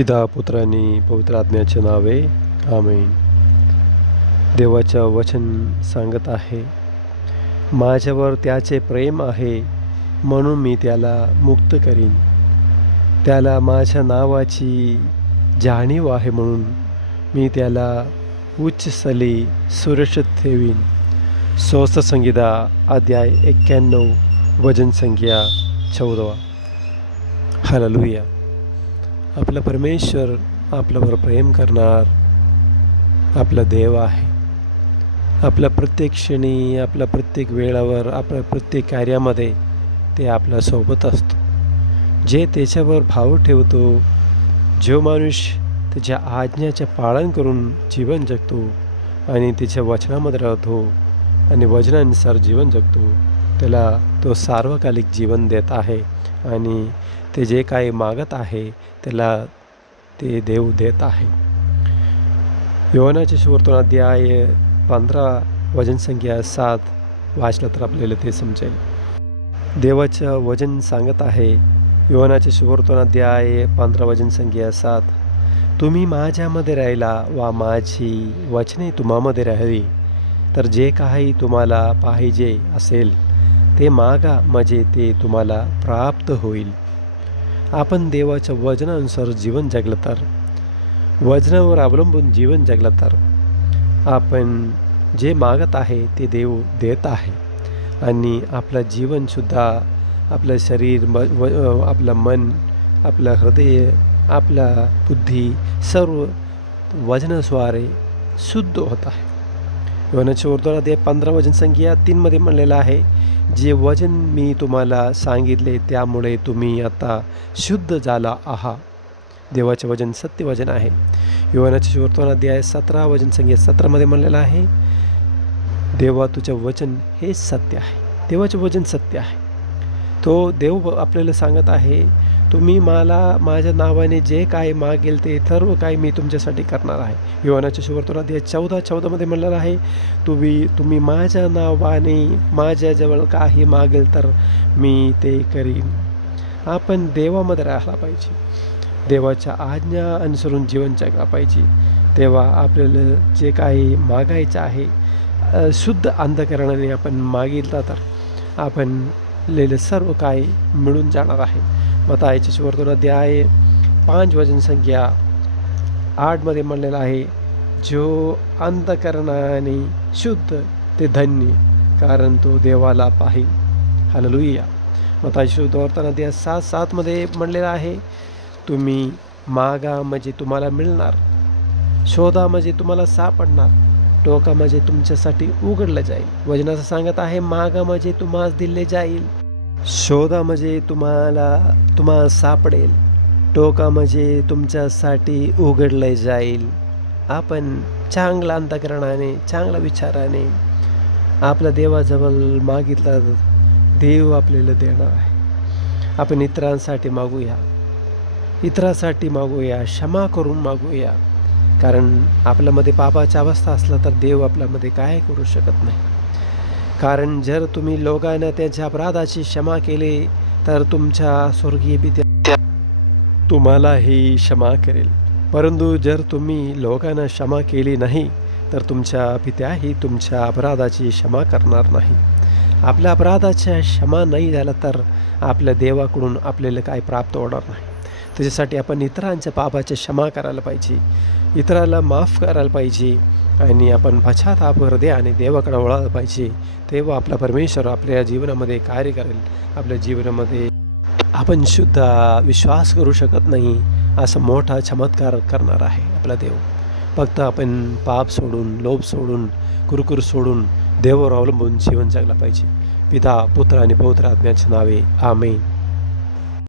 पिता पुत्रांनी पवित्र आत्म्याचे नावे. आमेन. देवाचं वचन सांगत आहे. माझ्यावर त्याचे प्रेम आहे म्हणून मी त्याला मुक्त करीन. त्याला माझ्या नावाची जाणीव आहे म्हणून मी त्याला उच्च सली सुरक्षित ठेवीन. स्वस्त संगीता अध्याय एक्क्याण्णव वजन संख्या चौदवा. हललुया आपला परमेश्वर आपल्यावर प्रेम करणार आपला देव आहे. आपल्या प्रत्येक क्षणी आपल्या प्रत्येक वेळावर आपल्या प्रत्येक कार्यामध्ये ते आपल्यासोबत असतो. जे त्याच्यावर भाव ठेवतो जो माणूस त्याच्या आज्ञाचे पालन करून जीवन जगतो आणि त्याच्या वचनामध्ये राहतो आणि वचनानुसार जीवन जगतो त्याला तो सार्वकालिक जीवन देत आहे आणि ते जे काही मागत आहे त्याला ते देव देत आहे. योनाचे शिवर्तून अध्याय पंधरा वजनसंख्या सात वाचलं तर आपल्याला ते समजेल. देवाचं वजन सांगत आहे योनाचे शिवर्तून अध्याय पंधरा वजनसंख्या सात तुम्ही माझ्यामध्ये राहिला वा माझी वचने तुम्हामध्ये राहावी तर जे काही तुम्हाला पाहिजे असेल ते मागा म्हणजे ते तुम्हाला प्राप्त होईल. आपण देवाच्या वजनानुसार जीवन जगलं तर वजनावर अवलंबून जीवन जगलं तर आपण जे मागत आहे ते देव देत आहे. आणि आपलं जीवनसुद्धा आपलं शरीर म व आपलं मन आपलं हृदय आपला बुद्धी सर्व वजनाद्वारे शुद्ध होत आहे. योनाच्या उर्दूला ते पंधरा वजन संख्या तीनमध्ये म्हणलेलं आहे. जे वजन मी तुम्हाला सांगितले त्यामुळे तुम्ही आता शुद्ध झाला आहात. देवाचे वजन सत्य वजन आहे. योनाचे वर्तमान अध्याय सतरा वजन संख्या सतरामध्ये म्हणलेलं आहे. देवा तुझं वचन हे सत्य आहे. देवाचे वचन सत्य आहे. तो देव आपल्याला सांगत आहे तुम्ही मला माझ्या नावाने जे काय मागेल ते सर्व काही मी तुमच्यासाठी करणार आहे. योनाच्या शिवर्तन अध्याय चौदा चौदामध्ये म्हणलेलं आहे तुम्ही तुम्ही माझ्या नावाने माझ्याजवळ काही मागेल तर मी ते करीन. आपण देवामध्ये राहायला पाहिजे. देवाच्या आज्ञा अनुसरून जीवन जगला पाहिजे. तेव्हा आपल्याला जे काही मागायचं आहे शुद्ध अंधकरणाने आपण मागितला तर आपण लिहिलं सर्व काही मिळून जाणार आहे. मतायच्या शिवर्तन अध्याय पाच वजन संख्या आठमध्ये म्हणलेलं आहे जो अंतकरणाने शुद्ध ते धन्य कारण तो देवाला पाहिल. हललुया मताची शुद्ध वर्तन अध्याय सात सातमध्ये म्हणलेलं आहे तुम्ही मागा म्हणजे तुम्हाला मिळणार शोधा म्हणजे तुम्हाला सापडणार टोका म्हणजे तुमच्यासाठी उघडलं जाईल. वजनाचं सांगत आहे मागा म्हणजे तुम्हाला दिले जाईल. शोधा म्हणजे तुम्हाला तुम्हाला सापडेल. टोका म्हणजे तुमच्यासाठी उघडलं जाईल. आपण चांगला अंतकरणाने चांगल्या विचाराने आपल्या देवाजवळ मागितला देव आपल्याला देणार आहे. आपण इतरांसाठी मागूया. इतरांसाठी मागूया क्षमा करून मागूया. कारण आपल्यामध्ये पापाची अवस्था असला तर देव आपल्यामध्ये काय करू शकत नाही. कारण जर तुम्ही लोकांना त्यांच्या अपराधाची क्षमा केले तर तुमच्या स्वर्गीय पित्या तुम्हालाही क्षमा करेल. परंतु जर तुम्ही लोकांना क्षमा केली नाही तर तुमच्या पित्याही तुमच्या अपराधाची क्षमा करणार नाही. आपल्या अपराधाच्या क्षमा नाही झाला तर आपल्या देवाकडून आपल्याला काय प्राप्त होणार नाही. त्याच्यासाठी आपण इतरांच्या पापाची क्षमा करायला पाहिजे. इतराला माफ करायला पाहिजे. आणि आपण पश्चाताप हृदयाने देवाकडे वळायला पाहिजे. तेव्हा आपला परमेश्वर आपल्या जीवनामध्ये कार्य करेल. आपल्या जीवनामध्ये आपण शुद्ध विश्वास करू शकत नाही असं मोठा चमत्कार करणार आहे आपला देव. फक्त आपण पाप सोडून लोभ सोडून कुरकुर सोडून देवावर अवलंबून जीवन जगला पाहिजे. पिता पुत्र आणि पौत्र आत्म्याचे नावे. आमेन.